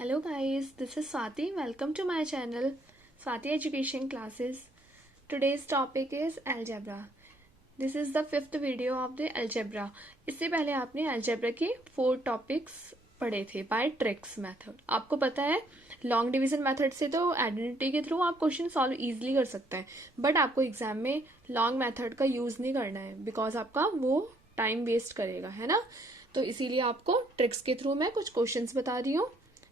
Hello guys, this is Swati. Welcome to my channel Swati Education Classes. Today's topic is algebra. This is the fifth video of the algebra. इससे पहले आपने algebra के 4 topics पढ़े थे bye tricks method. आपको पता है long division method से तो आइडेंटिटी के थ्रू आप क्वेश्चन सॉल्व इजीली कर सकते हैं, बट आपको एग्जाम में लॉन्ग मेथड का यूज नहीं करना है बिकॉज आपका वो टाइम वेस्ट करेगा, है ना. तो इसीलिए आपको ट्रिक्स के थ्रू मैं कुछ क्वेश्चंस बता रही हूँ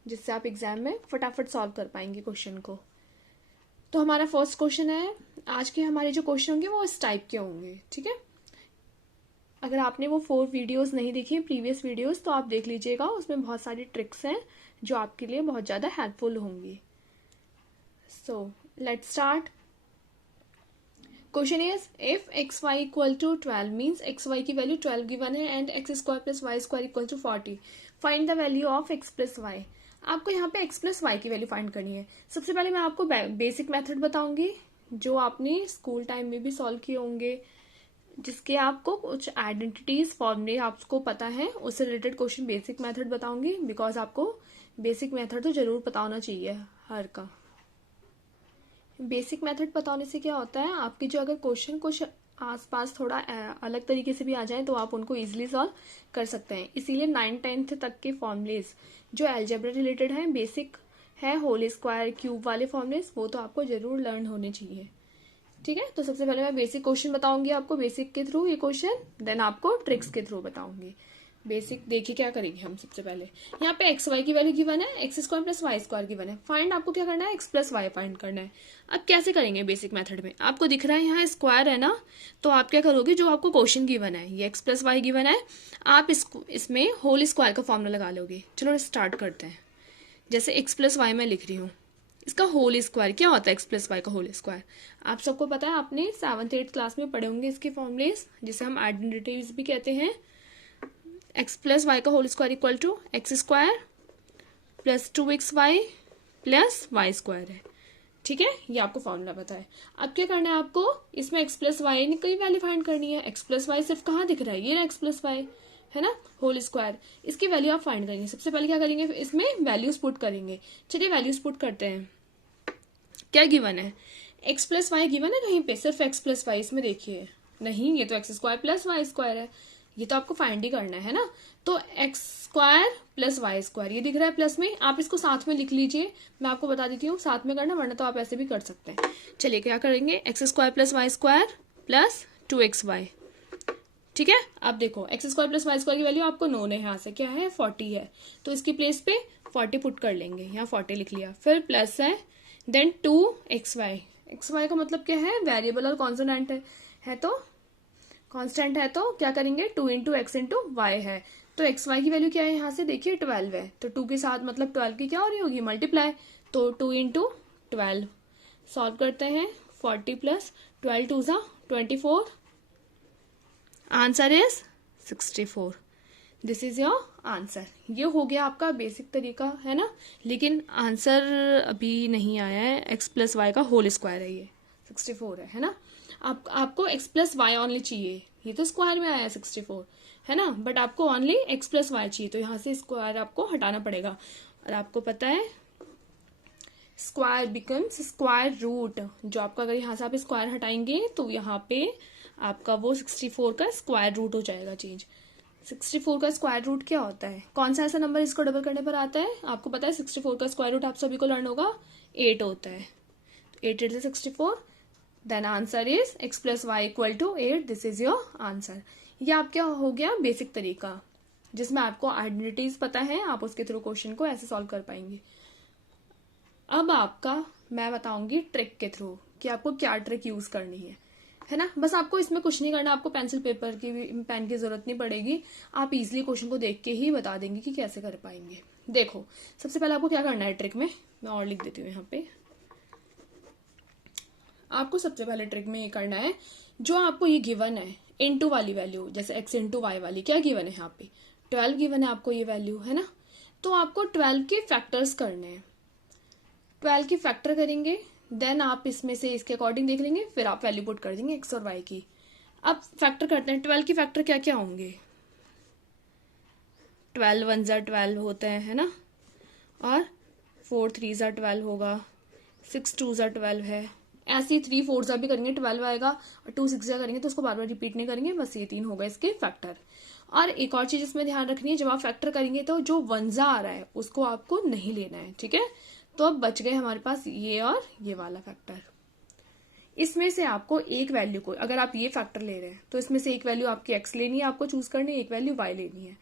जिससे आप एग्जाम में फटाफट सॉल्व कर पाएंगे क्वेश्चन को. तो हमारा फर्स्ट क्वेश्चन है. आज के हमारे जो क्वेश्चन होंगे वो इस टाइप के होंगे, ठीक है. अगर आपने वो 4 वीडियोस नहीं देखी प्रीवियस वीडियोस तो आप देख लीजिएगा, उसमें बहुत सारी ट्रिक्स हैं जो आपके लिए बहुत ज़्यादा हेल्पफुल होंगी. So let's start. Question is if x y equal to 12 means x y की वैल्यू 12 गिवन है and x square plus y square equal to 40. Find the value of x plus y. आपको यहाँ पे x प्लस वाई की value find करनी है. सबसे पहले मैं आपको बेसिक मेथड बताऊंगी जो आपने स्कूल टाइम में भी सॉल्व किए होंगे, जिसके आपको कुछ आइडेंटिटीज फॉर्मूले आपको पता है, उससे रिलेटेड क्वेश्चन बेसिक मेथड बताऊंगी बिकॉज आपको बेसिक मेथड तो जरूर पता होना चाहिए हर का. बेसिक मेथड पता होने से क्या होता है, आपके जो अगर क्वेश्चन कुछ आसपास थोड़ा अलग तरीके से भी आ जाए तो आप उनको इजीली सॉल्व कर सकते हैं. इसीलिए 9th-10th तक के फॉर्मूलेज जो अलजेब्रा रिलेटेड हैं, बेसिक है, होल स्क्वायर क्यूब वाले फॉर्मूलेज, वो तो आपको जरूर लर्न होने चाहिए, ठीक है. तो सबसे पहले मैं बेसिक क्वेश्चन बताऊंगी आपको बेसिक के थ्रू ये क्वेश्चन, देन आपको ट्रिक्स के थ्रू बताऊंगी. बेसिक देखिए क्या करेंगे हम. सबसे पहले यहाँ पे एक्स वाई की वैल्यू गिवन है, x square plus y square given है. फाइंड आपको क्या करना है, एक्स प्लस वाई फाइंड करना है. अब कैसे करेंगे बेसिक मेथड में, आपको दिख रहा है यहाँ स्क्वायर है ना, तो आप क्या करोगे, जो आपको क्वेश्चन गिवन है ये एक्स प्लस वाई गिवन है, आप इसमें होल स्क्वायर का फॉर्मूला लगा लोगे. चलो स्टार्ट करते हैं. जैसे एक्स प्लस वाई मैं लिख रही हूँ, इसका होल स्क्वायर क्या होता है, एक्स प्लस वाई का होल स्क्वायर आप सबको पता है, आपने 7th-8th क्लास में पढ़े होंगे इसके फॉर्मूलेज, जिसे हम आइडेंटिटीज भी कहते हैं. एक्स प्लस वाई का whole square equal to x square plus 2xy plus y square है, ठीक है. ये आपको फॉर्मूला पता है. अब क्या करना है आपको, इसमें एक्स प्लस वाई की वैल्यू फाइंड करनी है. एक्स प्लस वाई सिर्फ कहाँ दिख रहा है, ये ना एक्स प्लस वाई है ना, होल स्क्वायर, इसकी वैल्यू आप फाइंड करेंगे. सबसे पहले क्या करेंगे, इसमें वैल्यूज पुट करेंगे. चलिए वैल्यूज पुट करते हैं. क्या गिवन है, एक्स प्लस वाई गिवन है कहीं पे, सिर्फ एक्स प्लस वाई. इसमें देखिए नहीं, ये तो x square plus y square है, ये तो आपको फाइंड ही करना है ना. तो x square plus y square ये दिख रहा है प्लस में, आप इसको साथ में लिख लीजिए. मैं आपको बता देती हूँ साथ में करना, वरना तो आप ऐसे भी कर सकते हैं. चलिए क्या करेंगे, x square plus y square plus 2xy, ठीक है. अब देखो x square plus y square की वैल्यू आपको नोन है, यहाँ से क्या है 40 है, तो इसकी प्लेस पे 40 पुट कर लेंगे. यहाँ 40 लिख लिया, फिर प्लस है, देन 2xy. xy का मतलब क्या है, वेरिएबल और कॉन्सोनेंट है तो कांस्टेंट है, तो क्या करेंगे 2 इंटू एक्स इंटू वाई है. तो एक्स वाई की वैल्यू क्या है, यहाँ से देखिए 12 है, तो 2 के साथ मतलब 12 की क्या हो रही होगी, मल्टीप्लाई. तो 2 इंटू 12 सॉल्व करते हैं. 40 प्लस 12 2 सा 24, answer is 64. This is your answer. ये हो गया आपका बेसिक तरीका, है ना. लेकिन आंसर अभी नहीं आया है. एक्स प्लस वाई का होल स्क्वायर है, ये 64 है ना. आपको एक्स प्लस वाई ऑनली चाहिए, ये तो स्क्वायर में आया है 64, है ना, बट आपको ऑनली एक्स प्लस वाई चाहिए, तो यहाँ से स्क्वायर आपको हटाना पड़ेगा. और आपको पता है स्क्वायर बिकम्स स्क्वायर रूट, जो आपका अगर यहाँ से आप स्क्वायर हटाएंगे तो यहाँ पे आपका वो 64 का स्क्वायर रूट हो जाएगा चेंज. 64 का स्क्वायर रूट क्या होता है, कौन सा ऐसा नंबर इसको डबल करने पर आता है, आपको पता है 64 का स्क्वायर रूट आप सभी को लर्न होगा 8 होता है. 8 8 से 64, then answer is x plus y equal to 8. This is your answer. ये आपका हो गया बेसिक तरीका, जिसमें आपको आइडेंटिटीज पता है, आप उसके थ्रू क्वेश्चन को ऐसे सॉल्व कर पाएंगे. अब आपका मैं बताऊंगी ट्रिक के थ्रू कि आपको क्या ट्रिक यूज करनी है ना. बस आपको इसमें कुछ नहीं करना, आपको पेंसिल पेपर की भी पेन की जरूरत नहीं पड़ेगी, आप इजिली क्वेश्चन को देख के ही बता देंगे कि कैसे कर पाएंगे. देखो सबसे पहले आपको क्या करना है ट्रिक में, मैं और लिख देती हूँ यहाँ पे. आपको सबसे पहले ट्रिक में ये करना है, जो आपको ये गिवन है इनटू वाली वैल्यू, जैसे एक्स इंटू वाई वाली क्या गिवन है, यहाँ पे 12 गिवन है आपको ये वैल्यू, है ना. तो आपको 12 के फैक्टर्स करने हैं. 12 की फैक्टर करेंगे, देन आप इसमें से इसके अकॉर्डिंग देख लेंगे, फिर आप वैल्यू पुट कर देंगे एक्स और वाई की. अब फैक्टर करते हैं. 12 की फैक्टर क्या क्या होंगे, 12 1 ज़ा 12 होता है ना, और 4 3 ज़ा 12 होगा, 6 2 ज़ा 12 है। ऐसे ही 3 4 ज़ा भी करेंगे 12 आएगा, और 2 6 ज़ा करेंगे तो उसको बार बार रिपीट नहीं करेंगे, बस ये 3 होगा इसके फैक्टर। और एक और चीज इसमें ध्यान रखनी है, जब आप फैक्टर करेंगे तो जो 1 ज़ा आ रहा है उसको आपको नहीं लेना है, ठीक है। तो अब बच गए हमारे पास ये और ये वाला फैक्टर। इसमें से आपको एक वैल्यू को, अगर आप ये फैक्टर ले रहे हैं तो इसमें से एक वैल्यू आपकी एक्स लेनी है, आपको चूज करनी है, एक वैल्यू वाई लेनी है।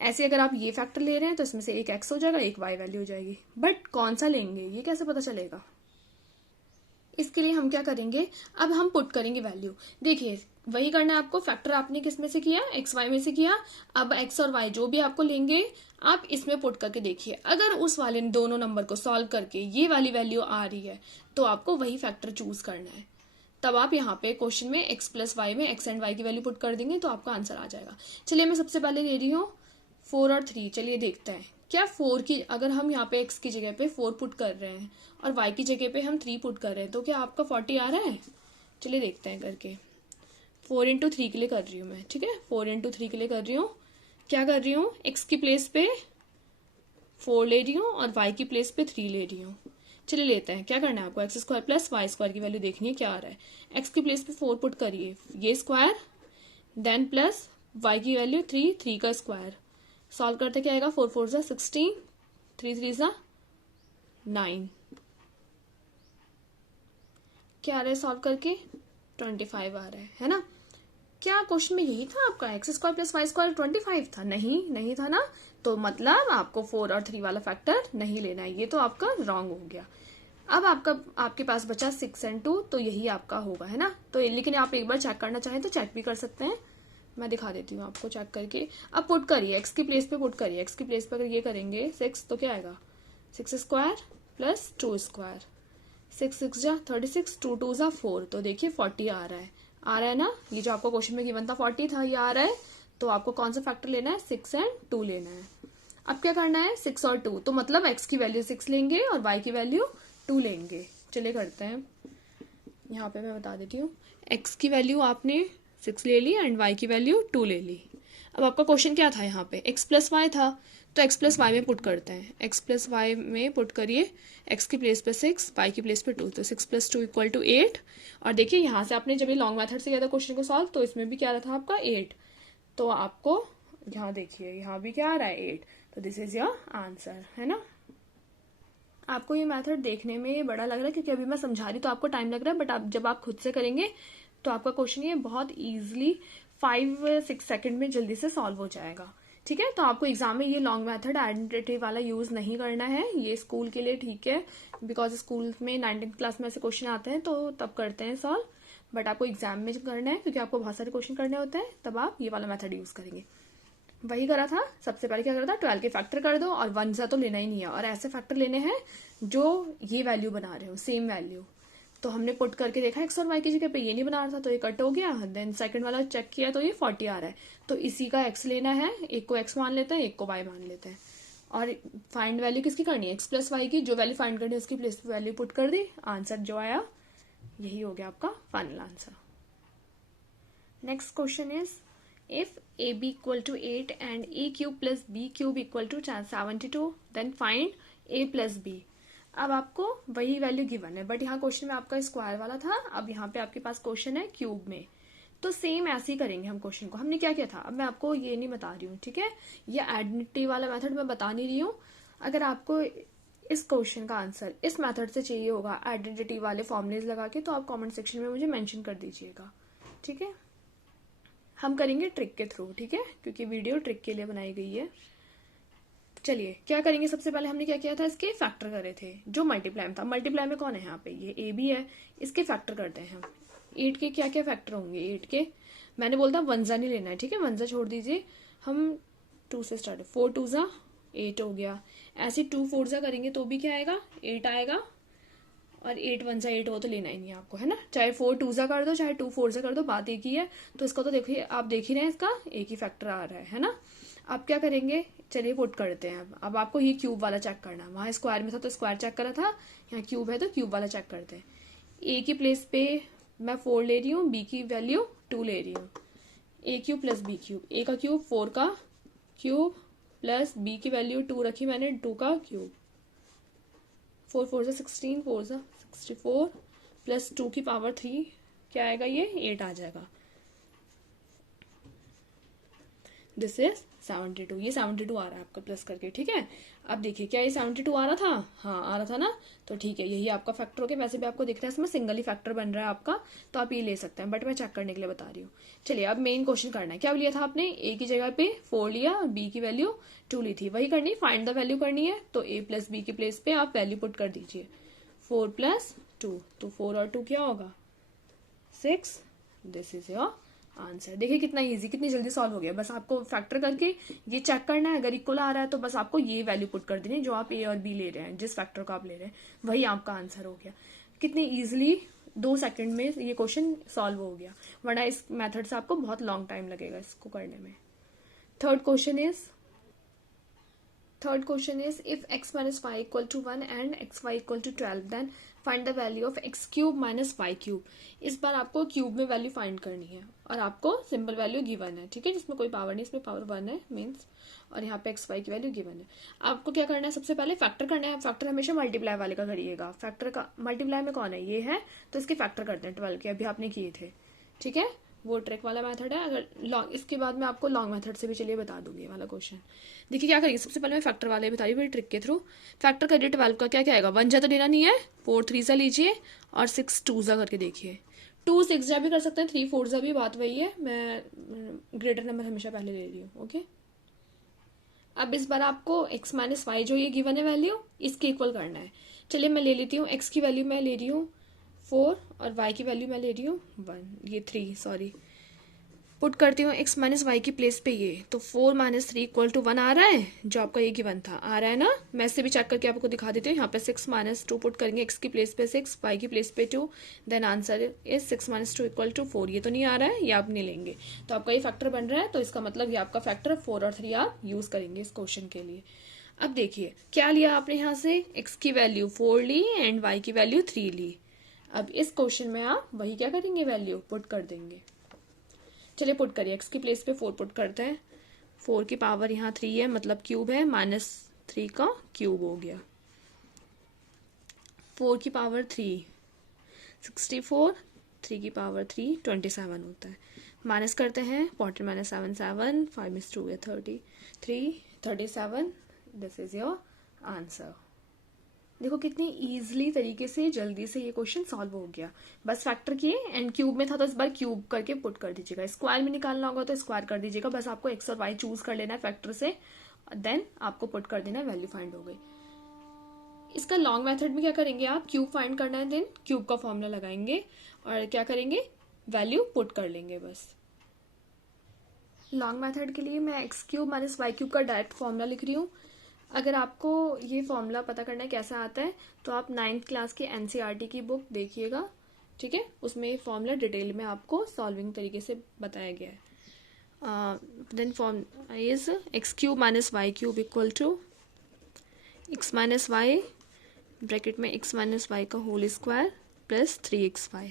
ऐसे अगर आप ये फैक्टर ले रहे हैं तो इसमें से एक एक्स हो जाएगा, एक वाई वैल्यू हो जाएगी। बट कौन सा लेंगे ये कैसे पता चलेगा? इसके लिए हम क्या करेंगे, अब हम पुट करेंगे वैल्यू। देखिए वही करना है आपको, फैक्टर आपने किस में से किया, एक्स वाई में से किया। अब एक्स और वाई जो भी आपको लेंगे आप इसमें पुट करके देखिए, अगर उस वाले दोनों नंबर को सॉल्व करके ये वाली वैल्यू आ रही है तो आपको वही फैक्टर चूज करना है। तब आप यहाँ पे क्वेश्चन में एक्स प्लस वाई में एक्स एंड वाई की वैल्यू पुट कर देंगे तो आपका आंसर आ जाएगा। चलिए मैं सबसे पहले ले रही हूँ 4 और 3। चलिए देखते हैं क्या 4 की, अगर हम यहाँ पे x की जगह पे 4 पुट कर रहे हैं और y की जगह पे हम 3 पुट कर रहे हैं तो क्या आपका 40 आ रहा है? चलिए देखते हैं करके। 4 इंटू 3 के लिए कर रही हूँ मैं, ठीक है, 4 इंटू 3 के लिए कर रही हूँ। क्या कर रही हूँ, x की प्लेस पे 4 ले रही हूँ और y की प्लेस पे 3 ले रही हूँ। चलिए लेते हैं, क्या करना है आपको, x square plus y square की वैल्यू देखनी है क्या आ रहा है। एक्स की प्लेस पे 4 पुट करिए, ये स्क्वायर, देन प्लस वाई की वैल्यू 3, 3 का स्क्वायर। सॉल्व करते क्या आएगा, 4 4 ज़ा 16, 3 3 ज़ा 9। क्या आ रहा है सॉल्व करके, 25 आ रहा है ना। क्या क्वेश्चन में यही था आपका, x square plus y square 25 था? नहीं था ना। तो मतलब आपको 4 और 3 वाला फैक्टर नहीं लेना है, ये तो आपका रॉन्ग हो गया। अब आपके पास बचा 6 एंड 2, तो यही आपका होगा, है ना। तो लेकिन आप एक बार चेक करना चाहें तो चेक भी कर सकते हैं, मैं दिखा देती हूँ आपको चेक करके। अब पुट करिए, एक्स की प्लेस पे पुट करिए, एक्स की प्लेस पे अगर ये करेंगे 6 तो क्या आएगा, 6 स्क्वायर प्लस 2 स्क्वायर, 6 6 जा 36, 2 2 जा 4, तो देखिए 40 आ रहा है ना। ये जो आपको क्वेश्चन में गिवन था 40 था, ये आ रहा है। तो आपको कौन सा फैक्टर लेना है, 6 एंड 2 लेना है। अब क्या करना है, 6 और 2, तो मतलब एक्स की वैल्यू 6 लेंगे और वाई की वैल्यू 2 लेंगे। चलिए करते हैं, यहाँ पे मैं बता देती हूँ। एक्स की वैल्यू आपने 6 ले ली एंड वाई की वैल्यू 2 ले ली। अब आपका क्वेश्चन क्या था, यहाँ पे एक्स प्लस वाई था, तो एक्स प्लस वाई में पुट करते हैं। एक्स प्लस वाई में पुट करिए, एक्स की प्लेस पे 6, वाई की प्लेस पे 2, तो 6 + 2 = 8। और देखिए यहाँ से आपने जब ये लॉन्ग मेथड से किया था क्वेश्चन को सॉल्व, तो इसमें भी क्या रहा था आपका 8। तो आपको यहाँ देखिए यहाँ भी क्या आ रहा है 8, तो दिस इज योर आंसर, है ना। आपको ये मेथड देखने में बड़ा लग रहा है क्योंकि अभी मैं समझा रही तो आपको टाइम लग रहा है, बट आप जब आप खुद से करेंगे तो आपका क्वेश्चन ये बहुत इजीली 5-6 सेकंड में जल्दी से सॉल्व हो जाएगा, ठीक है। तो आपको एग्जाम में ये लॉन्ग मेथड आइडेंटिटी वाला यूज नहीं करना है, ये स्कूल के लिए ठीक है, बिकॉज स्कूल में 9th क्लास में ऐसे क्वेश्चन आते हैं तो तब करते हैं सॉल्व, बट आपको एग्जाम में जब करना है क्योंकि आपको बहुत सारे क्वेश्चन करने होते हैं तब आप ये वाला मेथड यूज करेंगे। वही करा था, सबसे पहले क्या करा था, 12 के फैक्टर कर दो और 1 सा तो लेना ही नहीं है, और ऐसे फैक्टर लेने हैं जो ये वैल्यू बना रहे हो, सेम वैल्यू। तो हमने पुट करके देखा एक्स और वाई की जगह पे ये नहीं बना रहा था तो ये कट हो गया, देन सेकंड वाला चेक किया तो ये 40 आ रहा है, तो इसी का एक्स लेना है, एक को एक्स मान लेते हैं एक को वाई मान लेते हैं। और फाइंड वैल्यू किसकी करनी है, एक्स प्लस वाई की, जो वैल्यू फाइंड करनी है उसकी प्लेस पे वैल्यू पुट कर दी, आंसर जो आया यही हो गया आपका final answer. Next question is, if AB = 8 and A³ + B³ = 72, then find A + B। अब आपको वही वैल्यू गिवन है, बट यहाँ क्वेश्चन में आपका स्क्वायर वाला था, अब यहाँ पे आपके पास क्वेश्चन है क्यूब में, तो सेम ऐसे ही करेंगे हम क्वेश्चन को। हमने क्या किया था, अब मैं आपको ये नहीं बता रही हूँ, ठीक है, ये आइडेंटिटी वाला मेथड मैं बता नहीं रही हूँ। अगर आपको इस क्वेश्चन का आंसर इस मेथड से चाहिए होगा आइडेंटिटी वाले फॉर्मुलेज लगा के, तो आप कॉमेंट सेक्शन में मुझे मेंशन कर दीजिएगा, ठीक है। हम करेंगे ट्रिक के थ्रू, ठीक है, क्योंकि वीडियो ट्रिक के लिए बनाई गई है। चलिए क्या करेंगे, सबसे पहले हमने क्या किया था, इसके फैक्टर करे थे, जो मल्टीप्लाई में था। मल्टीप्लाई में कौन है यहाँ पे, ये ए बी है, इसके फैक्टर करते हैं हम। 8 के क्या क्या फैक्टर होंगे, 8 के मैंने बोलता 1 ज़ा नहीं लेना है, ठीक है, 1 ज़ा छोड़ दीजिए, हम 2 से स्टार्ट है, 4 2 ज़ा 8 हो गया। ऐसे 2 4 ज़ा करेंगे तो भी क्या आएगा, 8 आएगा, और 8 1 ज़ा 8 हो तो लेना ही नहीं आपको, है ना। चाहे 4 2 ज़ा कर दो चाहे 2 4 ज़ा कर दो, बात एक ही है। तो इसका तो देखिए आप देख ही रहे हैं, इसका एक ही फैक्टर आ रहा है ना। अब क्या करेंगे, चलिए पुट करते हैं। अब आपको ये क्यूब वाला चेक करना है, वहाँ स्क्वायर में था तो स्क्वायर चेक करा था, यहाँ क्यूब है तो क्यूब वाला चेक करते हैं। ए की प्लेस पे मैं 4 ले रही हूँ, बी की वैल्यू 2 ले रही हूँ। A³ + B³, ए का क्यूब 4 का क्यूब प्लस बी की वैल्यू 2 रखी मैंने, 2 का क्यूब। 4 4 से 16, 4 से 64 प्लस 2 की पावर 3 क्या आएगा, ये 8 आ जाएगा। दिस इज 72, ये 72 आ रहा है आपका प्लस करके, ठीक है। अब देखिए क्या ये 72 आ रहा था, हाँ आ रहा था ना, तो ठीक है यही आपका फैक्टर हो गया। वैसे भी आपको दिख रहा है इसमें सिंगल ही फैक्टर बन रहा है आपका, तो आप ये ले सकते हैं, बट मैं चेक करने के लिए बता रही हूँ। चलिए अब मेन क्वेश्चन करना है। क्या लिया था आपने, ए की जगह पे 4 लिया, बी की वैल्यू 2 ली थी, वही करनी, फाइंड द वैल्यू करनी है। तो ए प्लस बी की प्लेस पे आप वैल्यू पुट कर दीजिए, 4 प्लस 2, तो 4 और 2 क्या होगा, 6। This is your answer. देखिए कितना इजी, कितनी जल्दी सॉल्व हो गया। बस आपको फैक्टर करके ये चेक करना है, अगर इक्वल आ रहा है तो बस आपको ये वैल्यू पुट कर देनी है जो आप ए और बी ले रहे हैं, जिस फैक्टर को आप ले रहे हैं वही आपका आंसर हो गया। कितनी इजीली 2 सेकंड में ये क्वेश्चन सॉल्व हो गया, वरना इस मेथड से आपको बहुत लॉन्ग टाइम लगेगा इसको करने में। Third question is if x minus y equal to 1 and xy equal to 12 then find the value of x cube minus y cube। इस बार आपको क्यूब में वैल्यू फाइंड करनी है और आपको सिंपल वैल्यू गिवन है, ठीक है, जिसमें कोई पावर नहीं, इसमें पावर 1 है मीन्स, और यहाँ पे xy की वैल्यू गिवन है। आपको क्या करना है, सबसे पहले फैक्टर करना है। फैक्टर हमेशा मल्टीप्लाई वाले का करिएगा, फैक्टर का मल्टीप्लाई में कौन है, ये है, तो इसके फैक्टर करते हैं 12 के, अभी आपने किए थे, ठीक है, वो ट्रिक वाला मेथड है। अगर लॉन्ग, इसके बाद मैं आपको लॉन्ग मेथड से भी चलिए बता दूंगी ये वाला क्वेश्चन। देखिए क्या करिए, सबसे पहले मैं फैक्टर वाले बता रही हूँ ट्रिक के थ्रू। फैक्टर करिए 12 का, क्या क्या आएगा, 1 जा तो लेना नहीं है, 4 3 सा लीजिए और 6 2 जा करके देखिए। 2 6 जा भी कर सकते हैं, 3 4 जा भी, बात वही है, मैं ग्रेटर नंबर हमेशा पहले ले रही हूँ, ओके। अब इस बार आपको x माइनस वाई जो ये गिवन है वैल्यू, इसके इक्वल करना है। चलिए मैं ले लेती हूँ, x की वैल्यू मैं ले रही हूँ 4 और y की वैल्यू मैं ले रही हूँ 1, ये 3 सॉरी, पुट करती हूँ x माइनस वाई की प्लेस पे ये, तो 4 माइनस 3 इक्वल टू 1 आ रहा है, जो आपका ये गिवन था आ रहा है ना। मैं इससे भी चेक करके आपको दिखा देती हूँ। यहाँ पे 6 माइनस 2 पुट करेंगे, x की प्लेस पे 6, y की प्लेस पे 2, then answer is 6 minus 2 equal to 4। ये तो नहीं आ रहा है, ये आप नहीं लेंगे, तो आपका ये फैक्टर बन रहा है, तो इसका मतलब ये आपका फैक्टर 4 और 3 आप यूज करेंगे इस क्वेश्चन के लिए। अब देखिए क्या लिया आपने, यहाँ से x की वैल्यू 4 ली एंड y की वैल्यू 3 ली। अब इस क्वेश्चन में आप वही क्या करेंगे, वैल्यू पुट कर देंगे। चलिए पुट करिए, x की प्लेस पे 4 पुट करते हैं, 4 की पावर यहाँ 3 है, मतलब क्यूब है, -3 का क्यूब हो गया, 4 की पावर 3 64, 3 की पावर 3 27 होता है। माइनस करते हैं, 14 माइनस 7 7, 5 मिस 2 है 33 37। This is your answer. देखो कितनी इजीली तरीके से जल्दी से ये क्वेश्चन सॉल्व हो गया। बस फैक्टर किए एंड क्यूब में था तो इस बार क्यूब करके पुट कर दीजिएगा, स्क्वायर में निकालना होगा तो स्क्वायर कर दीजिएगा। बस आपको एक्स और वाई चूज कर लेना है फैक्टर से, देन आपको पुट कर देना है, वैल्यू फाइंड हो गई। इसका लॉन्ग मेथड में क्या करेंगे आप, क्यूब फाइंड करना है, देन क्यूब का फॉर्मूला लगाएंगे और क्या करेंगे, वैल्यू पुट कर लेंगे बस। लॉन्ग मेथड के लिए मैं x cube minus y cube का डायरेक्ट फॉर्मूला लिख रही हूँ। अगर आपको ये फॉर्मूला पता करना है कैसा आता है तो आप 9th क्लास की एनसीईआरटी की बुक देखिएगा, ठीक है, उसमें ये फॉर्मूला डिटेल में आपको सॉल्विंग तरीके से बताया गया है। Then formula is x cube minus y cube equal to x minus y bracket में एक्स माइनस वाई का होल स्क्वायर प्लस 3xy।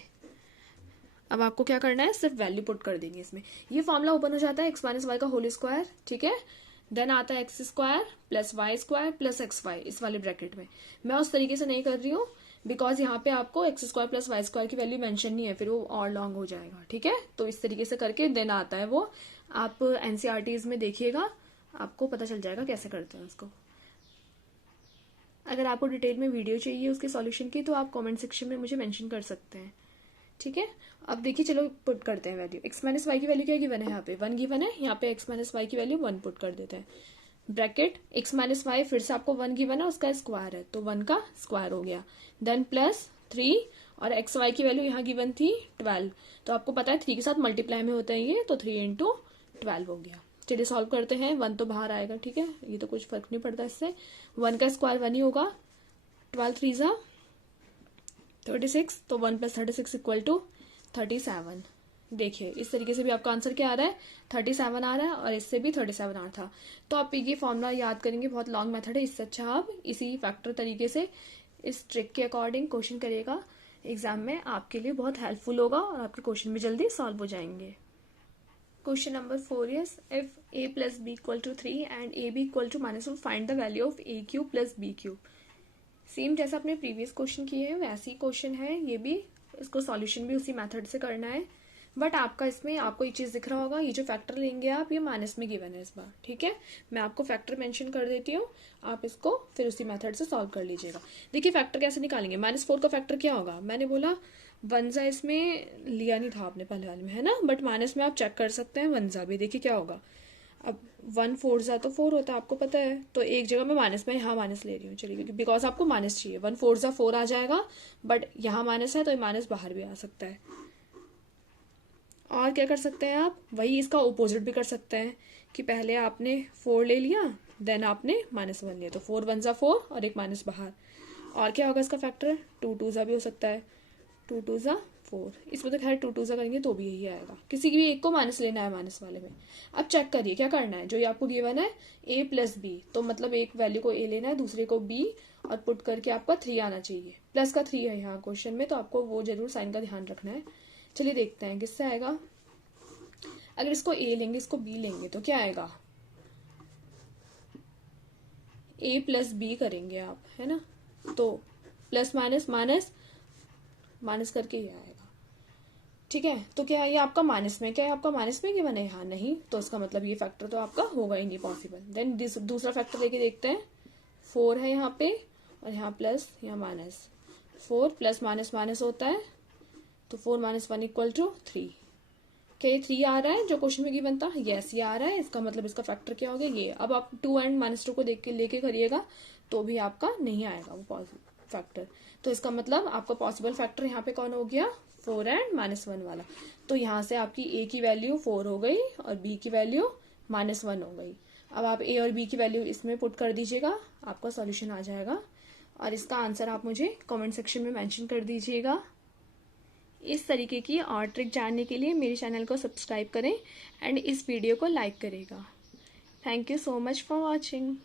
अब आपको क्या करना है, सिर्फ वैल्यू पुट कर देंगे इसमें। ये फॉर्मूला ओपन हो जाता है, एक्स माइनस वाई का होल स्क्वायर, ठीक है, देन आता है x square plus y square plus x y इस वाले ब्रैकेट में। मैं उस तरीके से नहीं कर रही हूँ बिकॉज यहाँ पे आपको x square plus y square की वैल्यू मेंशन नहीं है, फिर वो और लॉन्ग हो जाएगा, ठीक है। तो इस तरीके से करके देन आता है वो, आप एनसीईआरटीज में देखिएगा, आपको पता चल जाएगा कैसे करते हैं उसको। अगर आपको डिटेल में वीडियो चाहिए उसके सॉल्यूशन की तो आप कमेंट सेक्शन में मुझे मेंशन कर सकते हैं, ठीक है। अब देखिए चलो पुट करते हैं वैल्यू। एक्स माइनस वाई की वैल्यू क्या गिवन है, यहाँ पे 1 गिवन है, यहाँ पे एक्स माइनस वाई की वैल्यू 1 पुट कर देते हैं। ब्रैकेट एक्स माइनस वाई फिर से आपको 1 गिवन है, उसका स्क्वायर है तो 1 का स्क्वायर हो गया, देन प्लस 3 और एक्स वाई की वैल्यू यहाँ गिवन थी 12, तो आपको पता है 3 के साथ मल्टीप्लाई में होता है ये, तो 3 इंटू 12 हो गया। चलिए सॉल्व करते हैं, 1 तो बाहर आएगा, ठीक है, ये तो कुछ फर्क नहीं पड़ता इससे, 1 का स्क्वायर 1 ही होगा, 12 3 जा 36, तो 1 प्लस 36 इक्वल टू 37। देखिए इस तरीके से भी आपका आंसर क्या आ रहा है, 37 आ रहा है, और इससे भी 37 आ रहा था। तो आप ये फॉर्मूला याद करेंगे, बहुत लॉन्ग मेथड है, इससे अच्छा आप इसी फैक्टर तरीके से इस ट्रिक के अकॉर्डिंग क्वेश्चन करिएगा, एग्जाम में आपके लिए बहुत हेल्पफुल होगा और आपके क्वेश्चन भी जल्दी सॉल्व हो जाएंगे। Question number 4 is if a plus B equal to 3 and a b equal to -1 find the value of a cube plus b cube. Same जैसा अपने प्रीवियस क्वेश्चन किए हैं वैसे ही क्वेश्चन है ये भी, इसको सॉल्यूशन भी उसी मेथड से करना है। बट आपका इसमें आपको एक चीज दिख रहा होगा, ये जो फैक्टर लेंगे आप ये माइनस में गिवन है इस बार, ठीक है। मैं आपको फैक्टर मेंशन कर देती हूँ, आप इसको फिर उसी मेथड से सॉल्व कर लीजिएगा। देखिए फैक्टर कैसे निकालेंगे, -4 का फैक्टर क्या होगा, मैंने बोला वनजा इसमें लिया नहीं था आपने पहले वाले में, है ना, बट माइनस में आप चेक कर सकते हैं वनजा भी। देखिए क्या होगा, अब 1 4 जा तो 4 होता है, आपको पता है, तो एक जगह मैं माइनस में यहाँ माइनस ले रही हूँ, चलिए, बिकॉज आपको माइनस चाहिए। 1 4 जा 4 आ जाएगा, बट यहाँ माइनस है तो ये माइनस बाहर भी आ सकता है। और क्या कर सकते हैं आप, वही इसका अपोजिट भी कर सकते हैं कि पहले आपने 4 ले लिया, देन आपने -1 लिया, तो 4 1 जा 4 और एक माइनस बाहर। और क्या होगा इसका फैक्टर, 2 2 जा भी हो सकता है, 2 2 जा 4, इसमें तो खैर 2 2 जा करेंगे तो भी यही आएगा, किसी की भी एक को माइनस लेना है माइनस वाले में। अब चेक करिए क्या करना है, जो ये आपको गिवन है a + b, तो मतलब एक वैल्यू को a लेना है, दूसरे को b, और पुट करके आपका 3 आना चाहिए, प्लस का 3 है यहाँ क्वेश्चन में, तो आपको वो जरूर साइन का ध्यान रखना है। चलिए देखते हैं किससे आएगा। अगर इसको a लेंगे इसको b लेंगे तो क्या आएगा, a + b करेंगे आप, है ना, तो प्लस माइनस माइनस माइनस करके ये आएगा, ठीक है। तो क्या ये आपका माइनस में, क्या है आपका माइनस में गिवन है यहाँ, नहीं, तो इसका मतलब ये फैक्टर तो आपका होगा ही नहीं पॉसिबल। देन दूसरा फैक्टर लेके देखते हैं, 4 है यहाँ पे और यहाँ प्लस यहाँ माइनस, 4 प्लस माइनस माइनस होता है, तो 4 - 1 = 3। क्या ये 3 आ रहा है जो क्वेश्चन में गिवन था, यस ये आ रहा है, इसका मतलब इसका फैक्टर क्या हो गया ये। अब आप 2 एंड -2 को देख के लेके करिएगा तो भी आपका नहीं आएगा वो फैक्टर, तो इसका मतलब आपका पॉसिबल फैक्टर यहाँ पे कौन हो गया, 4 एंड -1 वाला। तो यहाँ से आपकी a की वैल्यू 4 हो गई और b की वैल्यू -1 हो गई। अब आप a और b की वैल्यू इसमें पुट कर दीजिएगा, आपका सॉल्यूशन आ जाएगा, और इसका आंसर आप मुझे कमेंट सेक्शन में मेंशन कर दीजिएगा। इस तरीके की और ट्रिक जानने के लिए मेरे चैनल को सब्सक्राइब करें एंड इस वीडियो को लाइक करेगा। Thank you so much for watching.